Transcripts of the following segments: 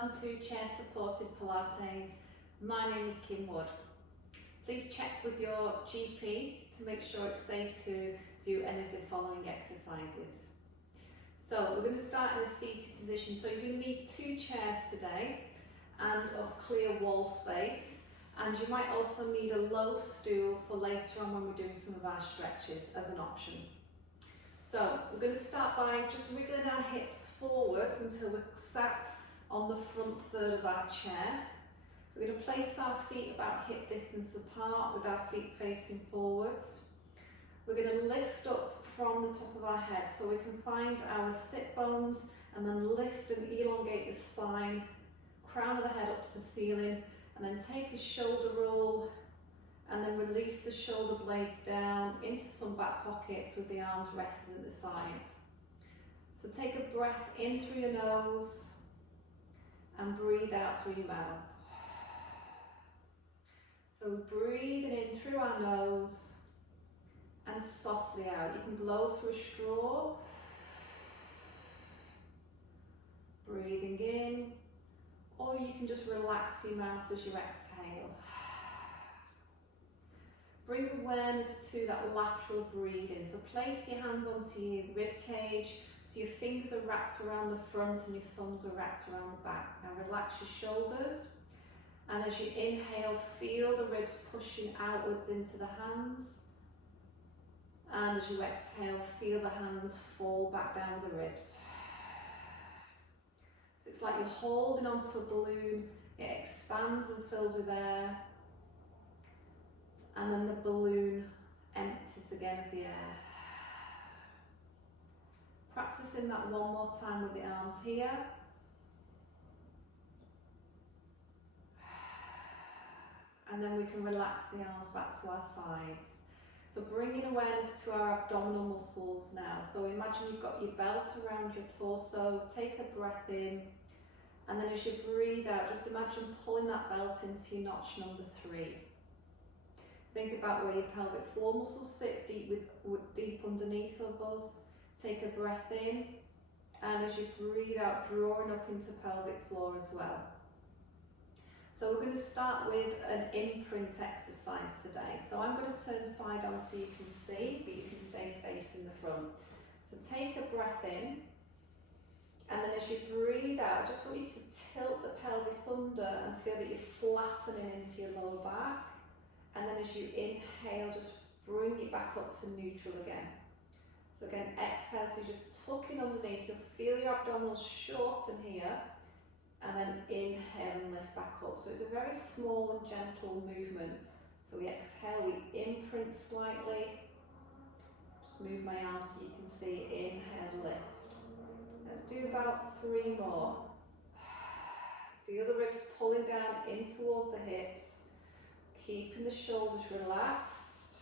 welcome to Chair Supported Pilates. My name is Kim Wood. Please check with your GP to make sure it's safe to do any of the following exercises. So we're going to start in a seated position. So you're going to need 2 chairs today and a clear wall space. And you might also need a low stool for later on when we're doing some of our stretches as an option. So we're going to start by just wriggling our hips forwards until we're sat on the front third of our chair. We're going to place our feet about hip distance apart with our feet facing forwards. We're going to lift up from the top of our head so we can find our sit bones and then lift and elongate the spine, crown of the head up to the ceiling, and then take a shoulder roll and then release the shoulder blades down into some back pockets with the arms resting at the sides. So take a breath in through your nose and breathe out through your mouth. So breathing in through our nose and softly out. You can blow through a straw. Breathing in, or you can just relax your mouth as you exhale. Bring awareness to that lateral breathing. So place your hands onto your rib cage so your fingers are wrapped around the front and your thumbs are wrapped around the back. Now relax your shoulders, and as you inhale, feel the ribs pushing outwards into the hands, and as you exhale, feel the hands fall back down with the ribs. So it's like you're holding onto a balloon, it expands and fills with air, and then the balloon empties again of the air. Practicing that one more time with the arms here. And then we can relax the arms back to our sides. So bringing awareness to our abdominal muscles now. So imagine you've got your belt around your torso, take a breath in, and then as you breathe out, just imagine pulling that belt into your notch number 3. Think about where your pelvic floor muscles sit, deep underneath of us. Take a breath in, and as you breathe out, drawing up into pelvic floor as well. So we're going to start with an imprint exercise today. So I'm going to turn side on so you can see, but you can stay facing the front. So take a breath in, and then as you breathe out, I just want you to tilt the pelvis under and feel that you're flattening into your lower back. And then as you inhale, just bring it back up to neutral again. So again, exhale, so you're just tucking underneath, you'll feel your abdominals shorten here, and then inhale and lift back up. So it's a very small and gentle movement. So we exhale, we imprint slightly. Just move my arms so you can see, inhale, lift. Let's do about 3 more. Feel the ribs pulling down in towards the hips. Keeping the shoulders relaxed.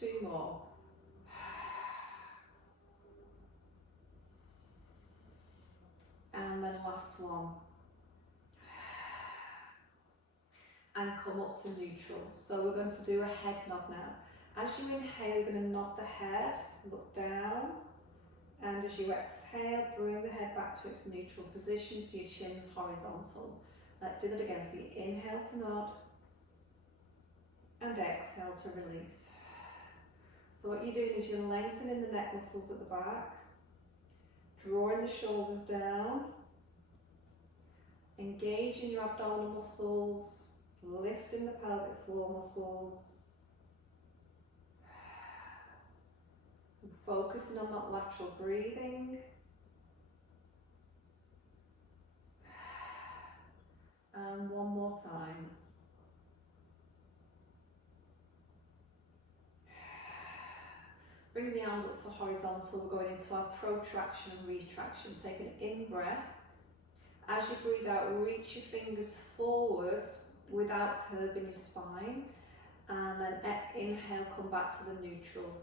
2 more. And then last one. And come up to neutral. So we're going to do a head nod now. As you inhale, you're going to nod the head, look down. And as you exhale, bring the head back to its neutral position so your chin's horizontal. Let's do that again. So you inhale to nod. And exhale to release. So what you're doing is you're lengthening the neck muscles at the back, drawing the shoulders down, engaging your abdominal muscles, lifting the pelvic floor muscles, and focusing on that lateral breathing. And one more time. Bring the arms up to horizontal. We're going into our protraction and retraction. Take an in-breath. As you breathe out, reach your fingers forwards without curving your spine. And then inhale, come back to the neutral.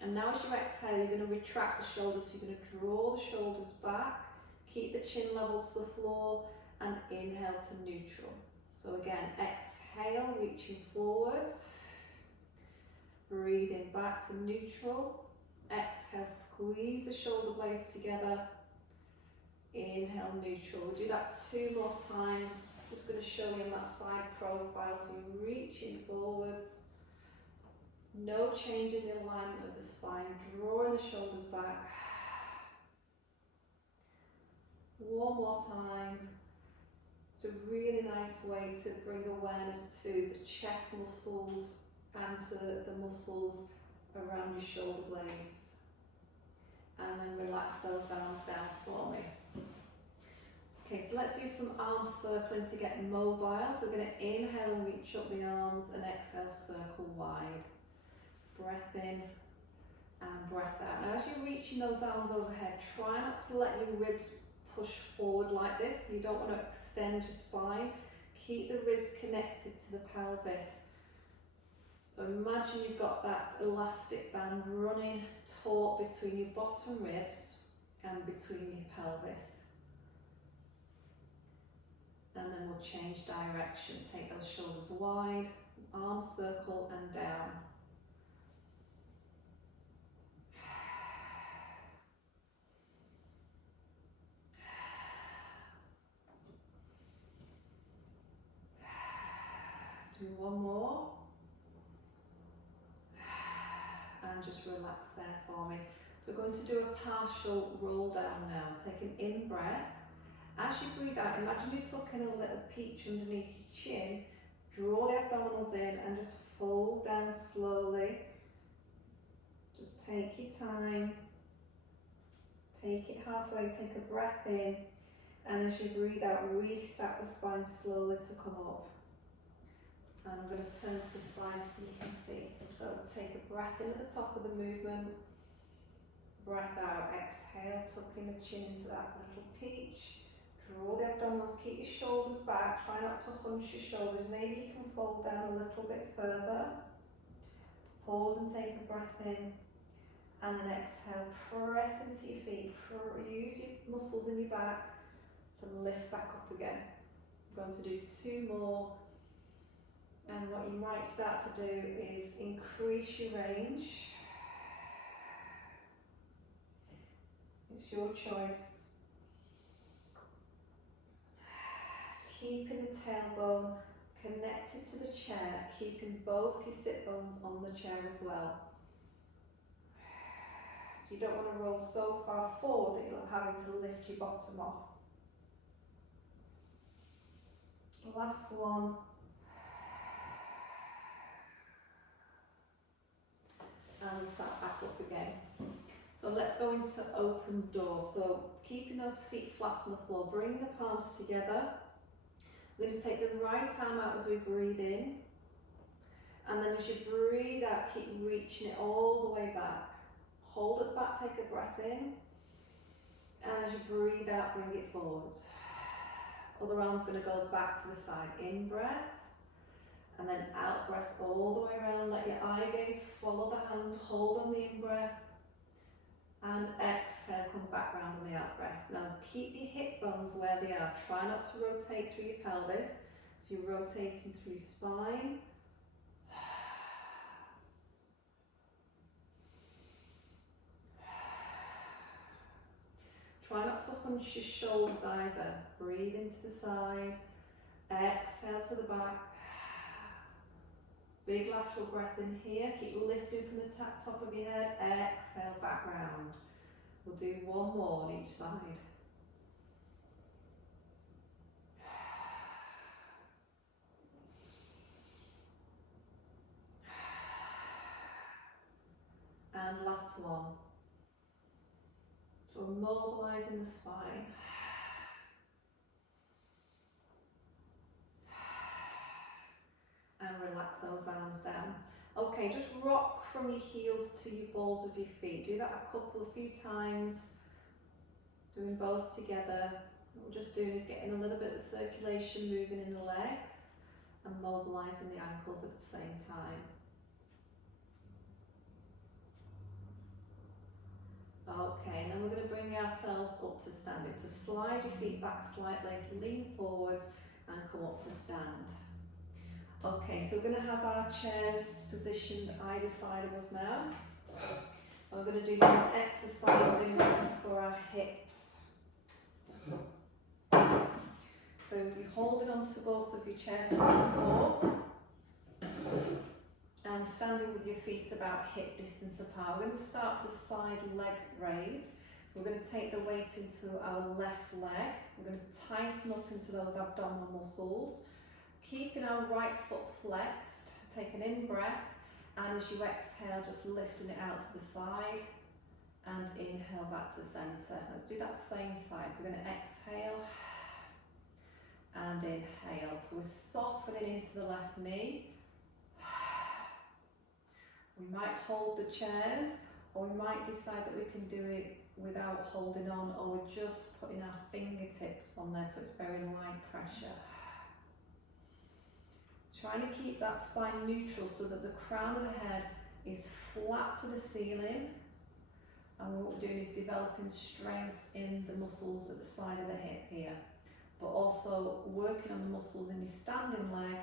And now as you exhale, you're going to retract the shoulders. So you're going to draw the shoulders back, keep the chin level to the floor, and inhale to neutral. So again, exhale, reaching forwards. Breathing back to neutral. Exhale, squeeze the shoulder blades together. Inhale, neutral. We'll do that 2 more times. Just going to show you on that side profile. So you're reaching forwards. No change in the alignment of the spine. Drawing the shoulders back. One more time. It's a really nice way to bring awareness to the chest muscles and to the muscles around your shoulder blades. And then relax those arms down for me. Okay, so let's do some arm circling to get mobile. So we're going to inhale and reach up the arms and exhale, circle wide. Breath in and breath out. Now as you're reaching those arms overhead, try not to let your ribs push forward like this. You don't want to extend your spine. Keep the ribs connected to the pelvis. So imagine you've got that elastic band running taut between your bottom ribs and between your pelvis. And then we'll change direction. Take those shoulders wide, arms circle and down. Let's do one more. And just relax there for me. So we're going to do a partial roll down now. Take an in breath. As you breathe out, imagine you're tucking a little peach underneath your chin. Draw the abdominals in and just fold down slowly. Just take your time. Take it halfway, take a breath in. And as you breathe out, restack the spine slowly to come up. And I'm going to turn to the side so you can see. So take a breath in at the top of the movement. Breath out, exhale, tucking the chin into that little peach. Draw the abdominals, keep your shoulders back, try not to hunch your shoulders. Maybe you can fold down a little bit further. Pause and take a breath in. And then exhale, press into your feet. Use your muscles in your back to lift back up again. I'm going to do 2 more. And what you might start to do is increase your range. It's your choice. Keeping the tailbone connected to the chair, keeping both your sit bones on the chair as well. So you don't want to roll so far forward that you're having to lift your bottom off. Last one. And we sat back up again. So let's go into open door. So keeping those feet flat on the floor, bring the palms together. We're going to take the right arm out as we breathe in. And then as you breathe out, keep reaching it all the way back. Hold it back, take a breath in. And as you breathe out, bring it forwards. Other arm's going to go back to the side. In breath. And then out breath all the way around. Let your eye gaze follow the hand. Hold on the in breath. And exhale, come back round on the out breath. Now keep your hip bones where they are. Try not to rotate through your pelvis. So you're rotating through spine. Try not to hunch your shoulders either. Breathe into the side. Exhale to the back. Big lateral breath in here. Keep lifting from the top of your head. Exhale back round. We'll do 1 more on each side. And last one. So mobilising the spine. And relax those arms down. Okay, just rock from your heels to your balls of your feet. Do that a few times. Doing both together. What we're just doing is getting a little bit of circulation moving in the legs and mobilising the ankles at the same time. Okay, now we're going to bring ourselves up to standing. So slide your feet back slightly, lean forwards and come up to stand. Okay, so we're going to have our chairs positioned either side of us now. And we're going to do some exercises for our hips. So you're holding onto both of your chairs for support and standing with your feet about hip distance apart. We're going to start the side leg raise. So we're going to take the weight into our left leg. We're going to tighten up into those abdominal muscles, keeping our right foot flexed. Take an in breath, and as you exhale, just lifting it out to the side and inhale back to center. Let's do that same side. So we're going to exhale and inhale. So we're softening into the left knee. We might hold the chairs, or we might decide that we can do it without holding on, or we're just putting our fingertips on there so it's very light pressure. Trying to keep that spine neutral so that the crown of the head is flat to the ceiling. And what we're doing is developing strength in the muscles at the side of the hip here, but also working on the muscles in your standing leg,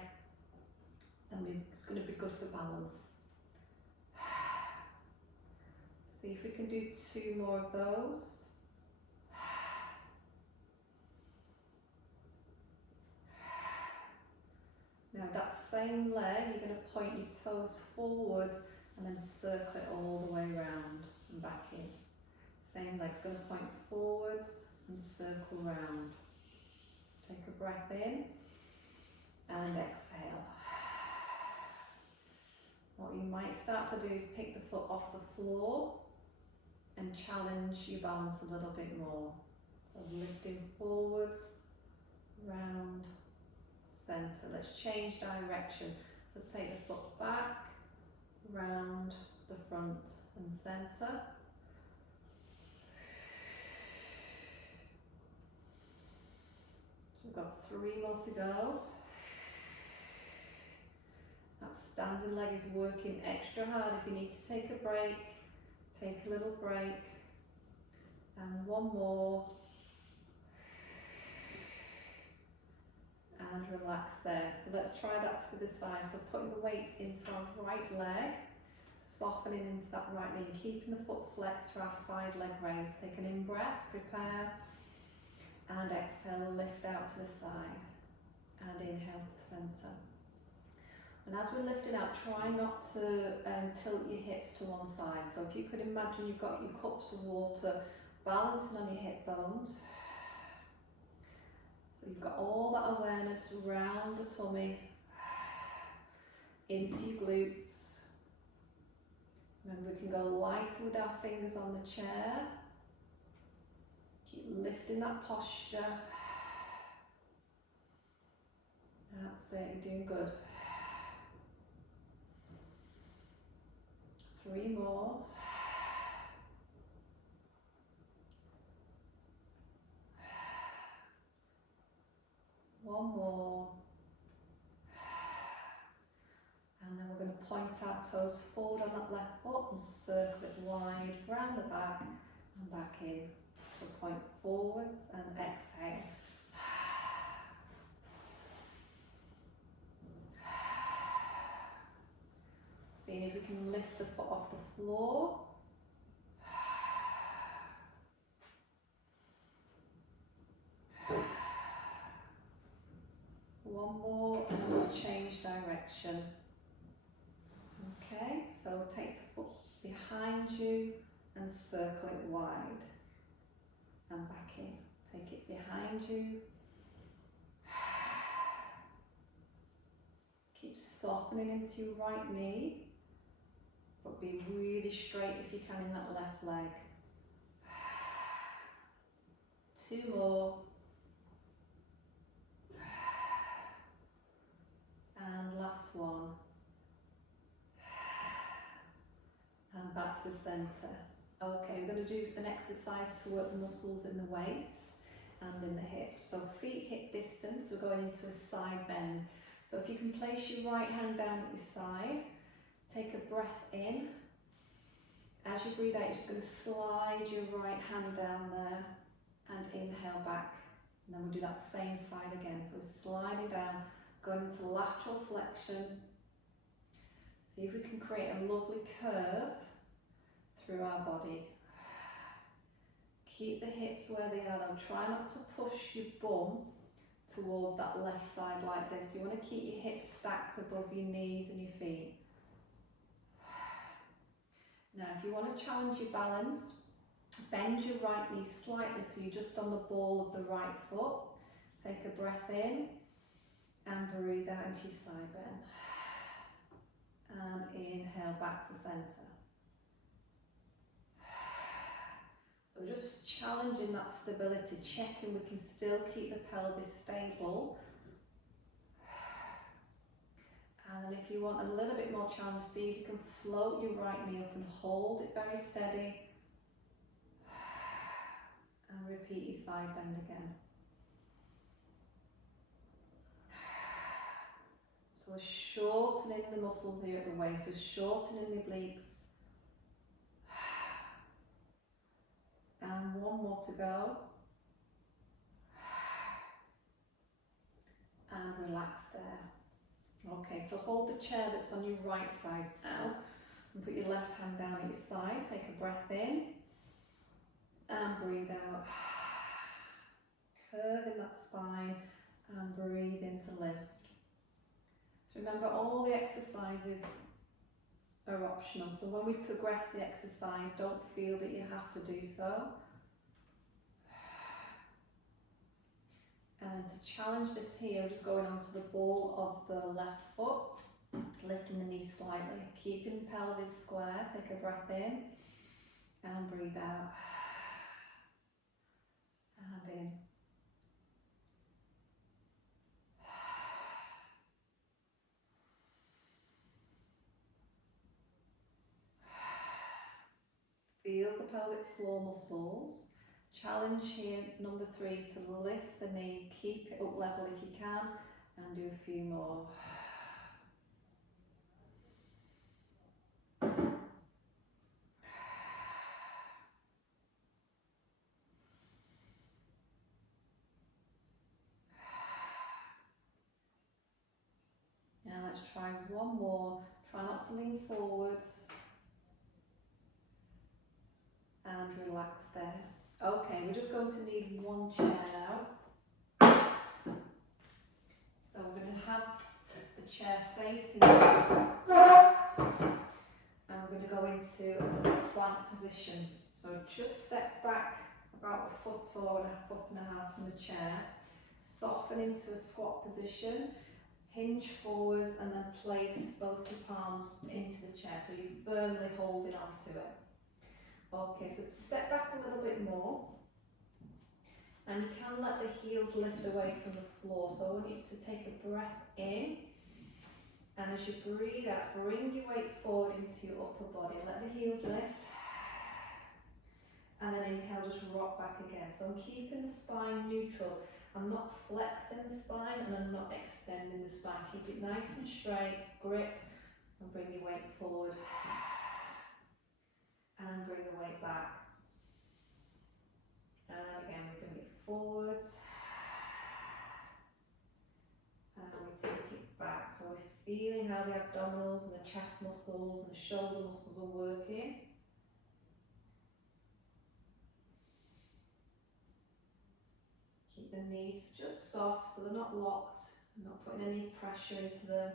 and it's going to be good for balance. See if we can do 2 more of those. Now that same leg, you're going to point your toes forwards and then circle it all the way around and back in. Same leg's going to point forwards and circle round. Take a breath in and exhale. What you might start to do is pick the foot off the floor and challenge your balance a little bit more. So lifting forwards, round, centre. Let's change direction. So take the foot back, round, the front and centre. So we've got 3 more to go. That standing leg is working extra hard. If you need to take a break, take a little break. And 1 more. And relax there. So let's try that to the side. So putting the weight into our right leg, softening into that right knee, keeping the foot flexed for our side leg raise. Take an in breath, prepare, and exhale, lift out to the side, and inhale to centre. And as we're lifting out, try not to tilt your hips to one side. So if you could imagine you've got your cups of water balancing on your hip bones. So you've got all that awareness around the tummy, into your glutes. Remember, we can go lighter with our fingers on the chair. Keep lifting that posture. That's it, you're doing good. 3 more. 1 more. And then we're going to point our toes forward on that left foot and circle it wide round the back and back in. So point forwards and exhale. Seeing if we can lift the foot off the floor. One more, and then we'll change direction. Okay, so take the foot behind you and circle it wide and back in. Take it behind you. Keep softening into your right knee, but be really straight if you can in that left leg. 2 more. And last one. And back to centre. Okay, we're going to do an exercise to work the muscles in the waist and in the hips. So feet hip distance, we're going into a side bend. So if you can place your right hand down at your side, take a breath in. As you breathe out, you're just going to slide your right hand down there and inhale back. And then we'll do that same side again. So sliding down, going into lateral flexion. See if we can create a lovely curve through our body. Keep the hips where they are though. Try not to push your bum towards that left side like this. You want to keep your hips stacked above your knees and your feet. Now if you want to challenge your balance, bend your right knee slightly so you're just on the ball of the right foot. Take a breath in and breathe out into your side bend. And inhale back to centre. So just challenging that stability, checking we can still keep the pelvis stable. And then if you want a little bit more challenge, see if you can float your right knee up and hold it very steady. And repeat your side bend again. So we're shortening the muscles here at the waist, we're shortening the obliques. And one more to go. And relax there. Okay, so hold the chair that's on your right side now. And put your left hand down at your side. Take a breath in. And breathe out. Curving that spine. And breathe in to lift. So remember, all the exercises are optional. So when we progress the exercise, don't feel that you have to do so. And to challenge this here, just going onto the ball of the left foot, lifting the knee slightly, keeping the pelvis square. Take a breath in and breathe out. And in. Feel the pelvic floor muscles. Challenge here, number 3, is to lift the knee, keep it up level if you can, and do a few more. Now let's try one more. Try not to lean forwards. And relax there. Okay, we're just going to need one chair now. So we're going to have the chair facing us. And we're going to go into a plank position. So just step back about a foot or a foot and a half from the chair. Soften into a squat position. Hinge forwards and then place both your palms into the chair so you're firmly holding onto it. Okay, so step back a little bit more, and you can let the heels lift away from the floor. So I want you to take a breath in, and as you breathe out, bring your weight forward into your upper body. Let the heels lift, and then inhale, just rock back again. So I'm keeping the spine neutral. I'm not flexing the spine, and I'm not extending the spine. Keep it nice and straight, grip, and bring your weight forward. And bring the weight back. And again, we bring it forwards. And we take it back. So we're feeling how the abdominals and the chest muscles and the shoulder muscles are working. Keep the knees just soft so they're not locked. I'm not putting any pressure into them.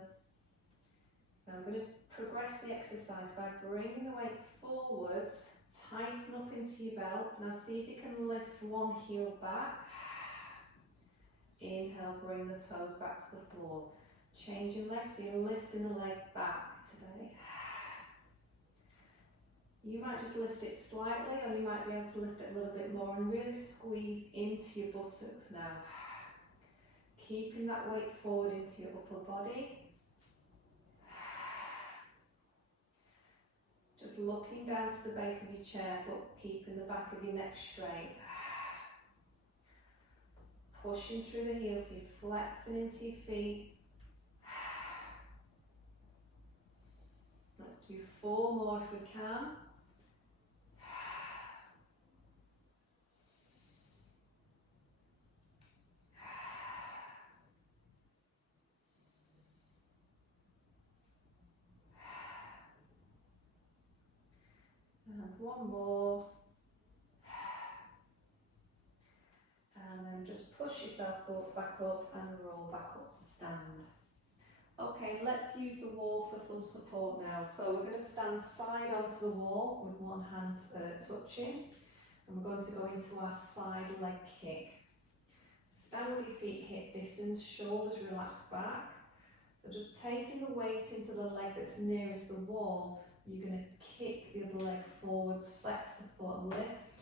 Now I'm going to progress the exercise by bringing the weight forwards. Tighten up into your belt. Now see if you can lift one heel back. Inhale, bring the toes back to the floor. Changing legs, so you're lifting the leg back today. You might just lift it slightly, or you might be able to lift it a little bit more and really squeeze into your buttocks now. Keeping that weight forward into your upper body. Just looking down to the base of your chair, but keeping the back of your neck straight. Pushing through the heels, so you're flexing into your feet. Let's do 4 more if we can. And one more. And then just push yourself back up and roll back up to stand. Okay, let's use the wall for some support now. So we're going to stand side onto the wall with one hand touching, and we're going to go into our side leg kick. Stand with your feet hip distance, shoulders relaxed back. So just taking the weight into the leg that's nearest the wall, you're going to kick the other leg forwards, flex the foot, lift,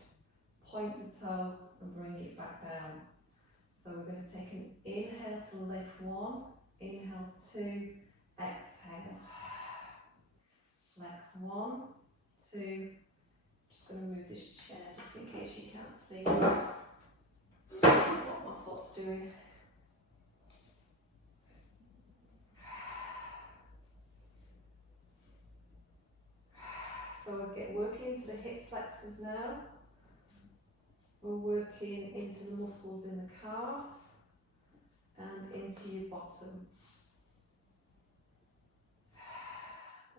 point the toe and bring it back down. So we're going to take an inhale to lift one, inhale two, exhale. Flex one, two. Just going to move this chair just in case you can't see what my foot's doing. So we're working into the hip flexors now. We're working into the muscles in the calf and into your bottom.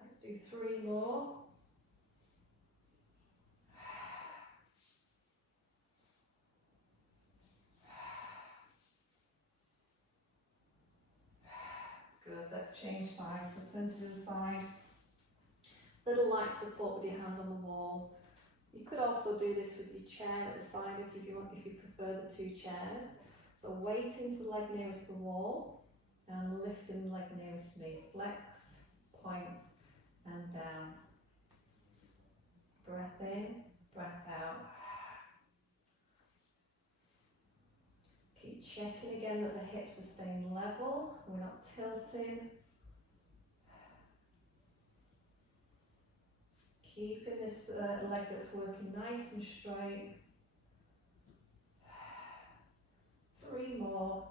Let's do 3 more. Good, let's change sides. So turn to the other side. Little light support with your hand on the wall. You could also do this with your chair at the side if you prefer the 2 chairs. So weighting the leg nearest the wall and lifting the leg nearest me. Flex, point and down. Breath in, breath out. Keep checking again that the hips are staying level, we're not tilting. Keeping this leg that's working nice and straight. 3 more.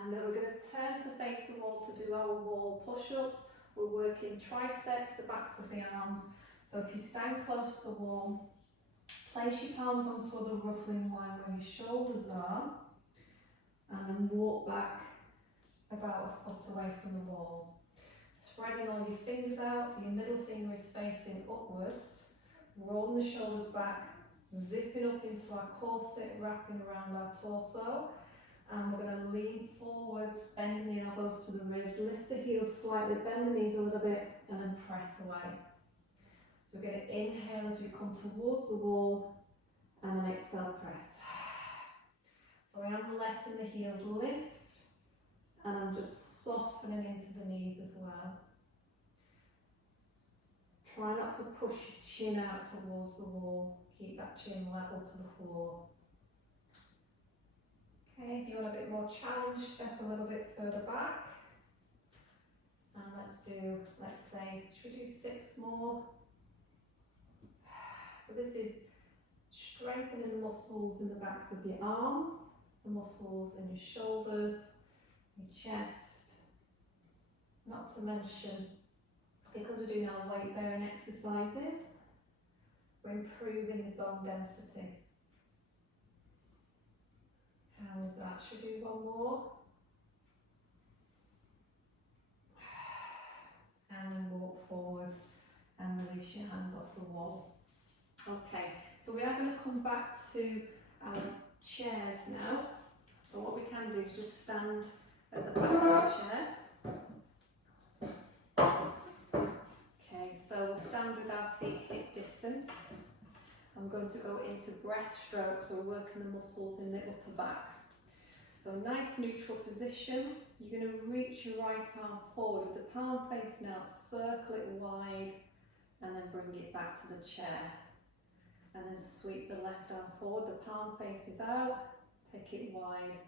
And then we're going to turn to face the wall to do our wall push-ups. We're working triceps, the backs of the arms. So if you stand close to the wall, place your palms on sort of roughly in line where your shoulders are, and then walk back about a foot away from the wall. Spreading all your fingers out, so your middle finger is facing upwards. Rolling the shoulders back, zipping up into our corset, wrapping around our torso. And we're going to lean forwards, bending the elbows to the ribs, lift the heels slightly, bend the knees a little bit, and then press away. So we're going to inhale as we come towards the wall, and then exhale, press. So I am letting the heels lift, and I'm just softening into the knees as well. Try not to push your chin out towards the wall, keep that chin level to the floor. Okay, if you want a bit more challenge, step a little bit further back. And let's say, should we do 6 more? So this is strengthening the muscles in the backs of your arms, the muscles in your shoulders, your chest. Not to mention, because we're doing our weight bearing exercises, we're improving the bone density. How was that? Should we do 1 more? And then walk forwards and release your hands off the wall. Okay, so we are going to come back to our chairs now. So what we can do is just stand at the back of the chair. Okay, so we'll stand with our feet hip distance. I'm going to go into breaststroke, so we're working the muscles in the upper back. So nice neutral position. You're going to reach your right arm forward with the palm facing out, circle it wide, and then bring it back to the chair. And then sweep the left arm forward, the palm faces out, take it wide,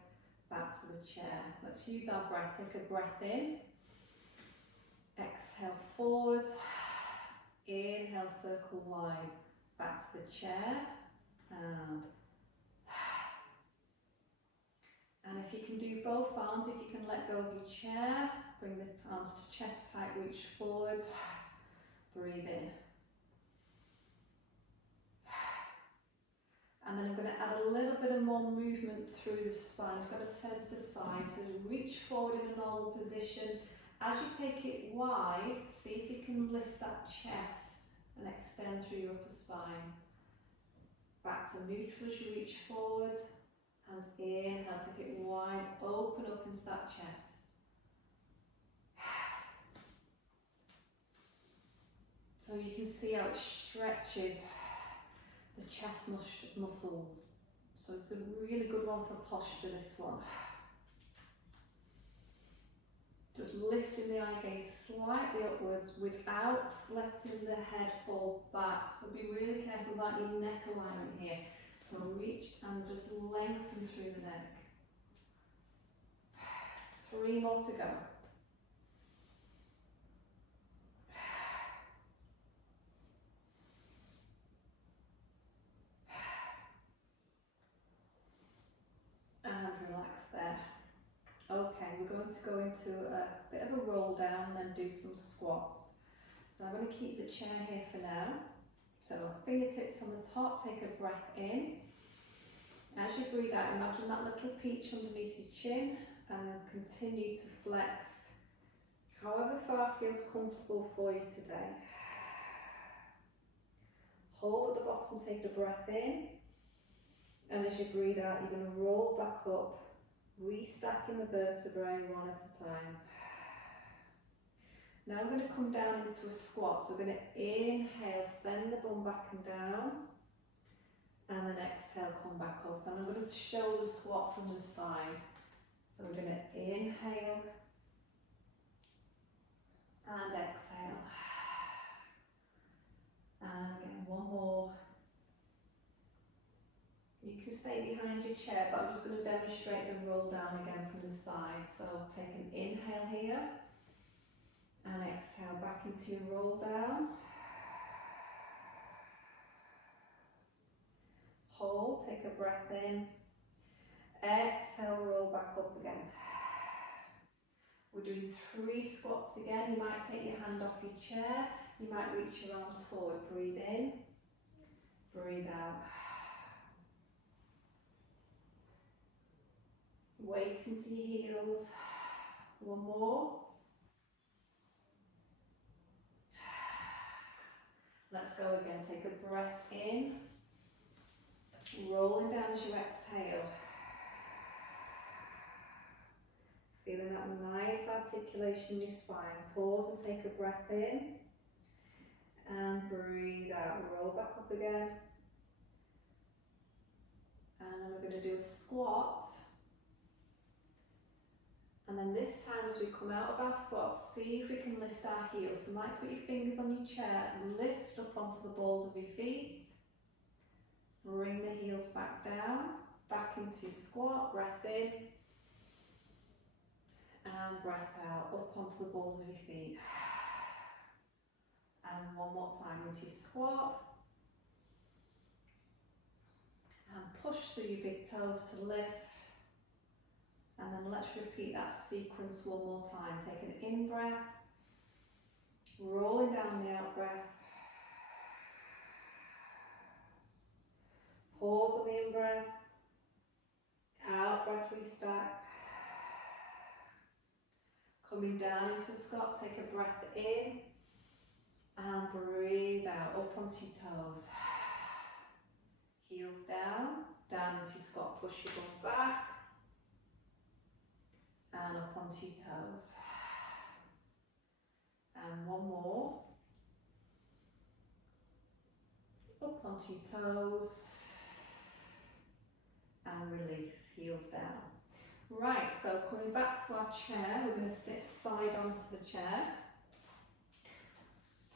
back to the chair. Let's use our breath. Take a breath in, exhale forward, inhale, circle wide, back to the chair, and if you can do both arms, if you can let go of your chair, bring the arms to chest height, reach forward, breathe in. And then I'm going to add a little bit of more movement through the spine. I'm going to turn to the side, so reach forward in a normal position, As you take it wide, see if you can lift that chest and extend through your upper spine. Back to neutral as you reach forward, and inhale, take it wide, open up into that chest. So you can see how it stretches the chest muscles. So it's a really good one for posture, this one. Just lifting the eye gaze slightly upwards without letting the head fall back. So be really careful about your neck alignment here. So reach and just lengthen through the neck. 3 more to go. And relax there. Okay, we're going to go into a bit of a roll down and then do some squats. So I'm going to keep the chair here for now. So fingertips on the top, take a breath in. As you breathe out, imagine that little peach underneath your chin, and then continue to flex however far feels comfortable for you today. Hold at the bottom, take a breath in, and as you breathe out, you're going to roll back up, restacking the vertebrae one at a time. Now I'm going to come down into a squat, so we're going to inhale, send the bum back and down, and then exhale, come back up. And I'm going to show the squat from the side. So we're going to inhale, and exhale. And again, one more. You can stay behind your chair, but I'm just going to demonstrate the roll down again from the side. So take an inhale here, and exhale back into your roll down. Hold, take a breath in. Exhale, roll back up again. We're doing 3 squats again. You might take your hand off your chair. You might reach your arms forward. Breathe in, breathe out. Weight into your heels. One more. Let's go again. Take a breath in. Rolling down as you exhale. Feeling that nice articulation in your spine. Pause and take a breath in. And breathe out. Roll back up again. And then we're going to do a squat. And then this time as we come out of our squat, see if we can lift our heels. So you might put your fingers on your chair, lift up onto the balls of your feet. Bring the heels back down, back into squat, breath in. And breath out, up onto the balls of your feet. And one more time into squat. And push through your big toes to lift. And then let's repeat that sequence one more time. Take an in breath, rolling down the out breath. Pause on the in breath, out breath, restack. Coming down into a squat, take a breath in and breathe out, up onto your toes. Heels down, down into squat, push your bum back and up onto your toes. And one more. Up onto your toes and release, heels down. Right, so coming back to our chair, we're going to sit side onto the chair.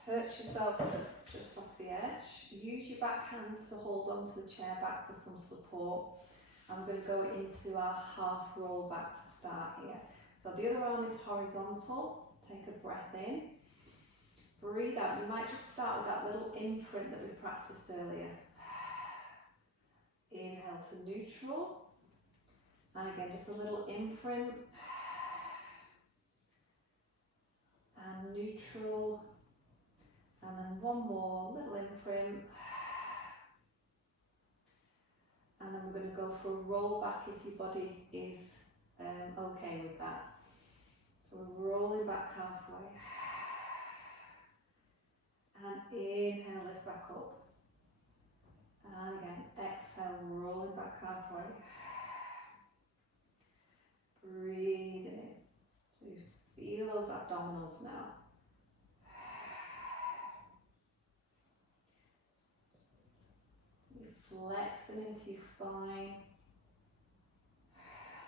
Perch yourself just off the edge. Use your back hand to hold onto the chair back for some support. I'm going to go into our half roll back to start here. So the other arm is horizontal. Take a breath in. Breathe out. You might just start with that little imprint that we practiced earlier. Inhale to neutral. And again, just a little imprint. And neutral. And then one more little imprint. And then we're going to go for a roll back if your body is okay with that. So we're rolling back halfway. And inhale, lift back up. And again, exhale, rolling back halfway. Breathing in. So you feel those abdominals now. You're flexing into your spine.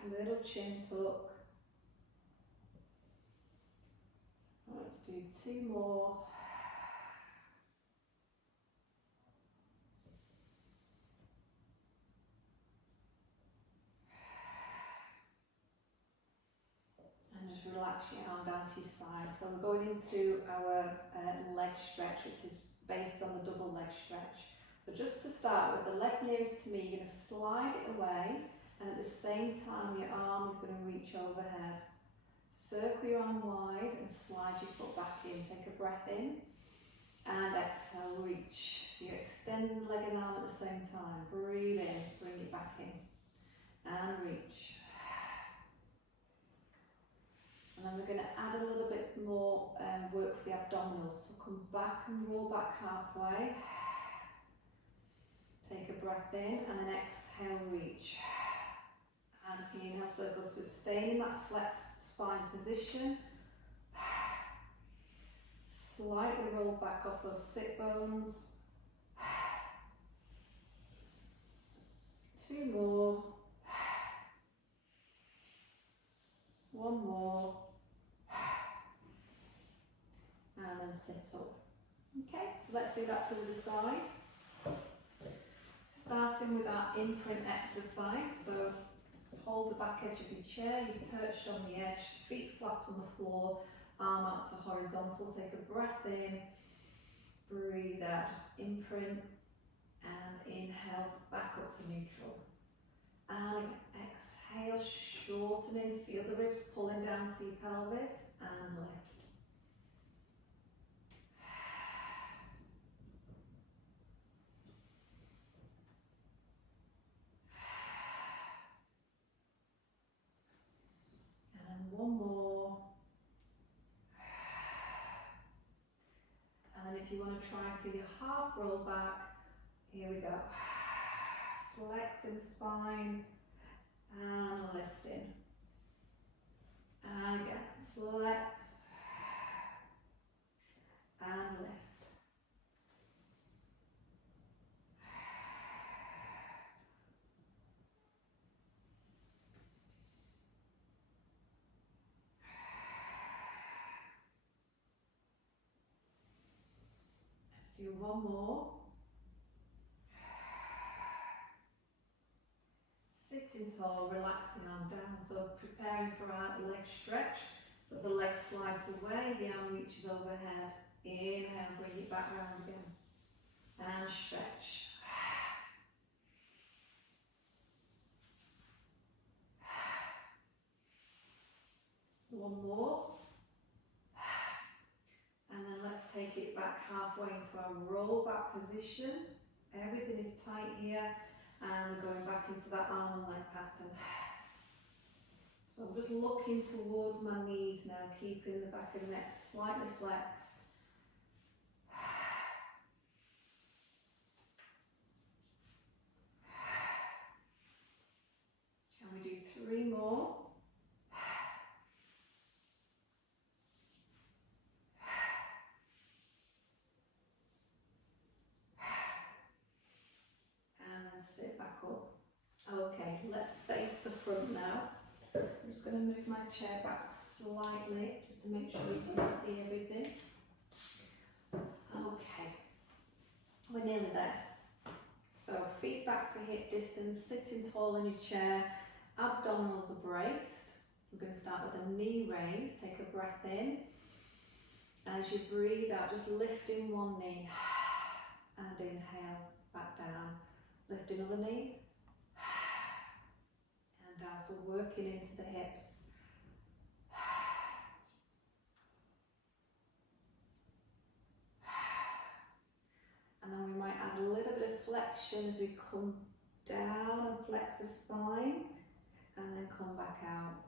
Little chin tuck. Let's do 2 more. And just relax your arm down to your side. So we're going into our leg stretch, which is based on the double leg stretch. So just to start with, the leg nearest to me, you're going to slide it away, and at the same time your arm is going to reach overhead. Circle your arm wide and slide your foot back in. Take a breath in and exhale, reach. So you're extending leg and arm at the same time. Breathe in, bring it back in and reach. And then we're going to add a little bit more work for the abdominals. So come back and roll back halfway. Take a breath in and then exhale, reach. And inhale, circles. So staying in that flexed spine position. Slightly roll back off those sit bones. 2 more. 1 more. And then sit up. Okay, so let's do that to the side. Starting with our imprint exercise. So hold the back edge of your chair, you're perched on the edge, feet flat on the floor, arm out to horizontal. Take a breath in, breathe out, just imprint, and inhale back up to neutral. And exhale, shortening, feel the ribs pulling down to your pelvis, and lift. And 1 more. And then if you want to try for your half roll back, here we go. Flexing spine and lifting. And again, flex and lift. Let's do 1 more. Sitting tall, relax the arm down. So preparing for our leg stretch. So the leg slides away, the arm reaches overhead. Inhale, bring it back round again. And stretch. One more. And then let's take it back halfway into our roll back position. Everything is tight here. And we're going back into that arm and leg pattern. So I'm just looking towards my knees now, keeping the back of the neck slightly flexed. Can we do 3 more? And then sit back up. Okay, let's face the front now. I'm just going to move my chair back slightly, just to make sure you can see everything. Okay, we're nearly there. So feet back to hip distance, sitting tall in your chair, abdominals are braced. We're going to start with a knee raise. Take a breath in. As you breathe out, just lifting one knee and inhale back down. Lift another knee and down. So working into the hips. And then we might add a little bit of flexion as we come down and flex the spine and then come back out.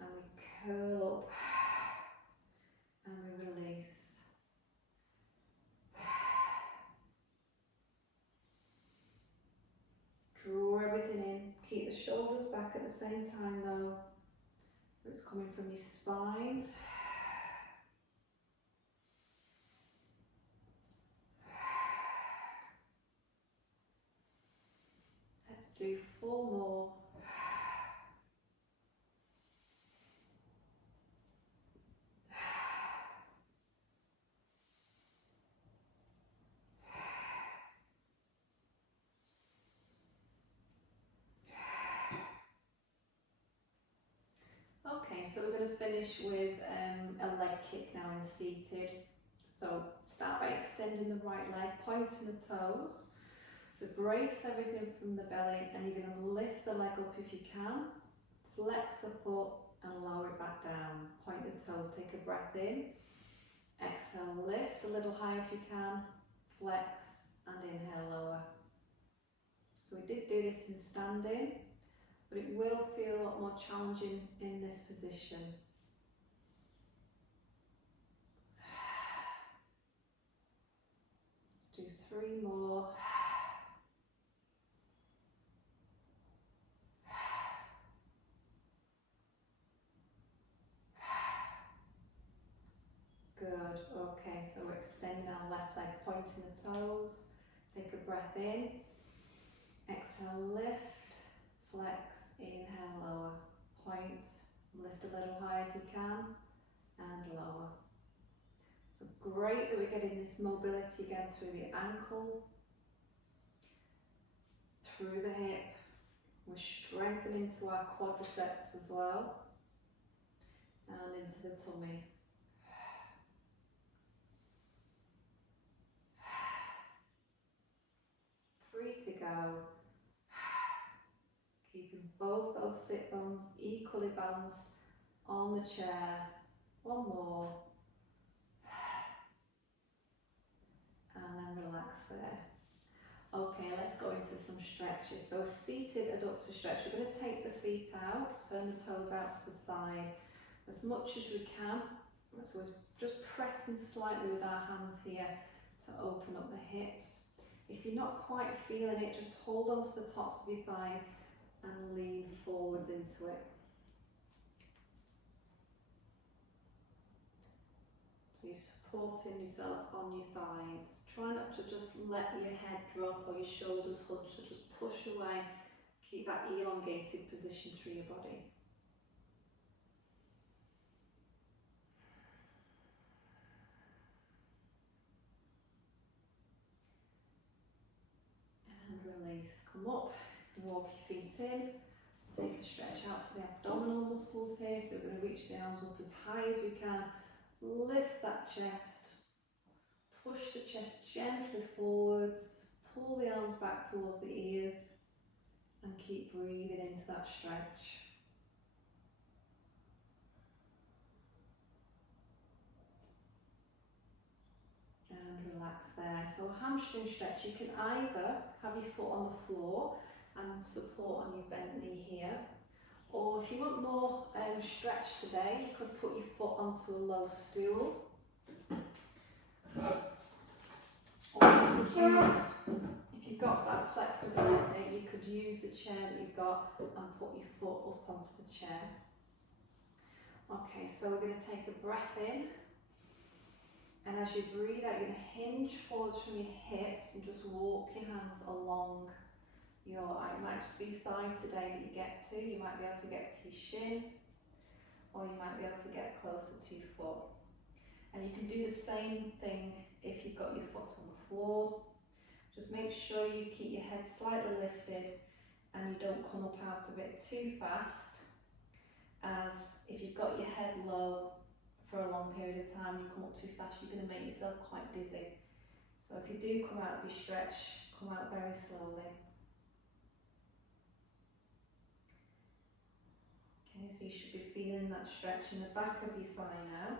And we curl up Keep the shoulders back at the same time though. So it's coming from your spine. Let's do 4 more. Okay, so we're going to finish with a leg kick now in seated. So start by extending the right leg, pointing the toes. So brace everything from the belly, and you're going to lift the leg up if you can. Flex the foot and lower it back down. Point the toes, take a breath in. Exhale, lift a little higher if you can. Flex and inhale, lower. So we did do this in standing, but it will feel a lot more challenging in this position. Let's do 3 more. Good, okay, so we're extending our left leg, pointing the toes. Take a breath in. Exhale, lift, flex, inhale, lower. Point, lift a little higher if you can, and lower. So great that we're getting this mobility again through the ankle, through the hip. We're strengthening to our quadriceps as well, and into the tummy. Three to go. Keeping both those sit bones equally balanced on the chair. 1 more. And then relax there. Okay, let's go into some stretches. So seated adductor stretch. We're going to take the feet out, turn the toes out to the side as much as we can. So we're just pressing slightly with our hands here to open up the hips. If you're not quite feeling it, just hold on to the tops of your thighs and lean forwards into it. So you're supporting yourself on your thighs. Try not to just let your head drop or your shoulders hunch, so just push away. Keep that elongated position through your body. And release. Come up, walk your feet in. Take a stretch out for the abdominal muscles here. So we're going to reach the arms up as high as we can. Lift that chest. Push the chest gently forwards. Pull the arms back towards the ears. And keep breathing into that stretch. And relax there. So a hamstring stretch, you can either have your foot on the floor and support on your bent knee here, or if you want more stretch today, you could put your foot onto a low stool, or you could use, if you've got that flexibility, you could use the chair that you've got and put your foot up onto the chair. Okay, so we're going to take a breath in. And as you breathe out, you're going to hinge forwards from your hips and just walk your hands along your, it might just be thigh today that you get to. You might be able to get to your shin, or you might be able to get closer to your foot. And you can do the same thing if you've got your foot on the floor. Just make sure you keep your head slightly lifted and you don't come up out of it too fast, as if you've got your head low for a long period of time, you come up too fast, you're going to make yourself quite dizzy. So if you do come out of your stretch, come out very slowly. Okay, so you should be feeling that stretch in the back of your thigh now.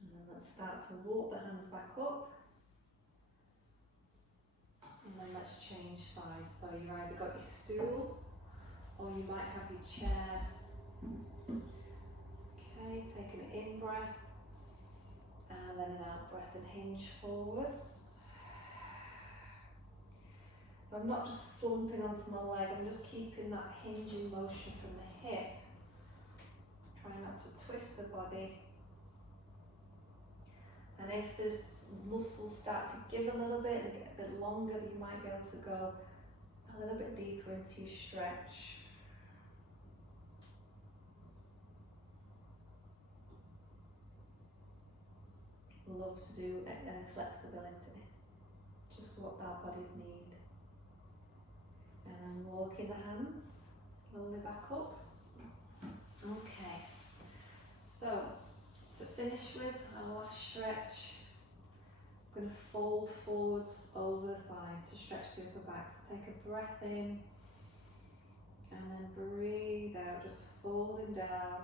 And then let's start to walk the hands back up. And then let's change sides. So you've either got your stool, or you might have your chair. Okay, take an in breath, and then an out breath, and hinge forwards. So I'm not just slumping onto my leg, I'm just keeping that hinging motion from the hip. Try not to twist the body. And if there's muscles start to give a little bit, they get a bit longer, you might be able to go a little bit deeper into your stretch. Love to do flexibility, just what our bodies need. And walking the hands slowly back up. Okay, so to finish with our last stretch, I'm going to fold forwards over the thighs to stretch the upper back. So take a breath in and then breathe out, just folding down.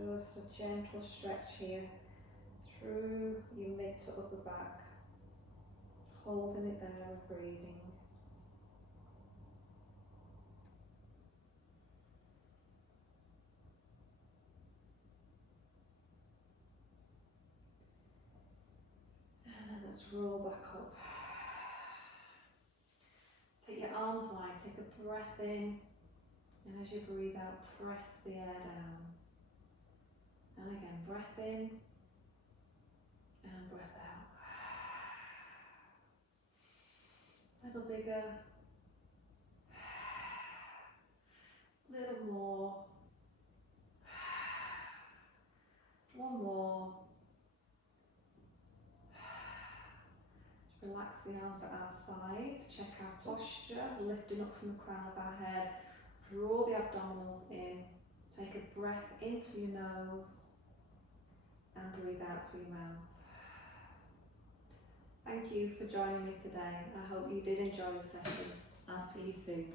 Just a gentle stretch here through your mid to upper back, holding it there and breathing. And then let's roll back up. Take your arms wide, take a breath in, and as you breathe out, press the air down. And again, breath in and breath out. A little bigger. A little more. One more. Relax the arms at our sides. Check our posture, lifting up from the crown of our head. Draw the abdominals in. Take a breath in through your nose and breathe out through your mouth. Thank you for joining me today. I hope you did enjoy the session. I'll see you soon.